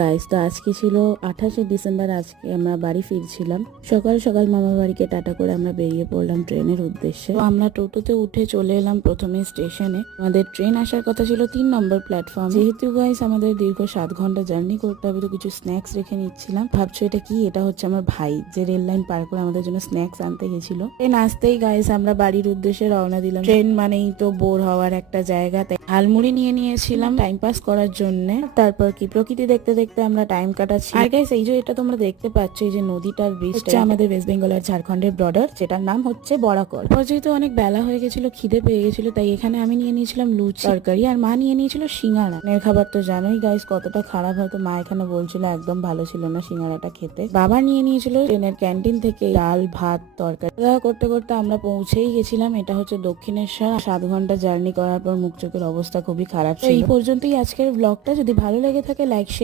Guys, তো আজকে ছিল 28শে ডিসেম্বর। আজকে আমরা বাড়ি ফিরছিলাম। সকাল সকাল মামার বাড়িকে টাটা করে আমরা বেরিয়ে পড়লাম ট্রেনের উদ্দেশ্যে। তো আমরা টোটোতে উঠে চলে এলাম প্রথমে স্টেশনে। আমাদের ট্রেন আসার কথা ছিল 3 নম্বর প্ল্যাটফর্ম। যেহেতু গাইস আমাদের দীর্ঘ 7 ঘন্টা জার্নি করতে হবে, তো কিছু স্ন্যাক্স রেখে নিচ্ছিলাম। ভাবছো এটা কি? এটা হচ্ছে আমার ভাই, যে রেল লাইন পার করে আমাদের জন্য স্ন্যাক্স আনতে গেছিল। ট্রেন আসতেই গাইস আমরা বাড়ির উদ্দেশ্যে রওনা দিলাম। ট্রেন মানেই তো বোর হওয়ার একটা জায়গা, তাই ঝালমুড়ি নিয়ে নিয়েছিলাম টাইম পাস করার জন্য। তারপর কি প্রকৃতি দেখতে দেখতে আমরা টাইম কাটাচ্ছি। আর গাইস, এই যে এটা তোমরা দেখতে পাচ্ছ, এই যে নদীটার ব্রিজ হচ্ছে আমাদের ওয়েস্ট বেঙ্গল আর ঝাড়খণ্ডের বর্ডার, যেটার নাম হচ্ছে বরাকর। যেহেতু অনেক বেলা হয়ে গেছিল, খিদে পেয়ে গেছিল, তাই এখানে আমি নিয়ে নিয়েছিলাম লুচি তরকারি, আর মা নিয়ে নিয়েছিল সিঙ্গাড়া। এর খাবার তো জানোই গাইস কতটা খারাপ, হয়তো মা এখানে বলছিল একদম ভালো ছিল না সিঙ্গাড়াটা খেতে। বাবা নিয়ে নিয়েছিল ট্রেনের ক্যান্টিন থেকে ডাল ভাত তরকারি। খাওয়া করতে করতে আমরা পৌঁছেই গেছিলাম। এটা হচ্ছে দক্ষিণেশ্বর। 7 ঘন্টা জার্নি করার পর মুখ চোখের অবস্থা খুবই খারাপ ছিল। এই পর্যন্তই আজকের ব্লগটা। যদি ভালো লেগে থাকে লাইক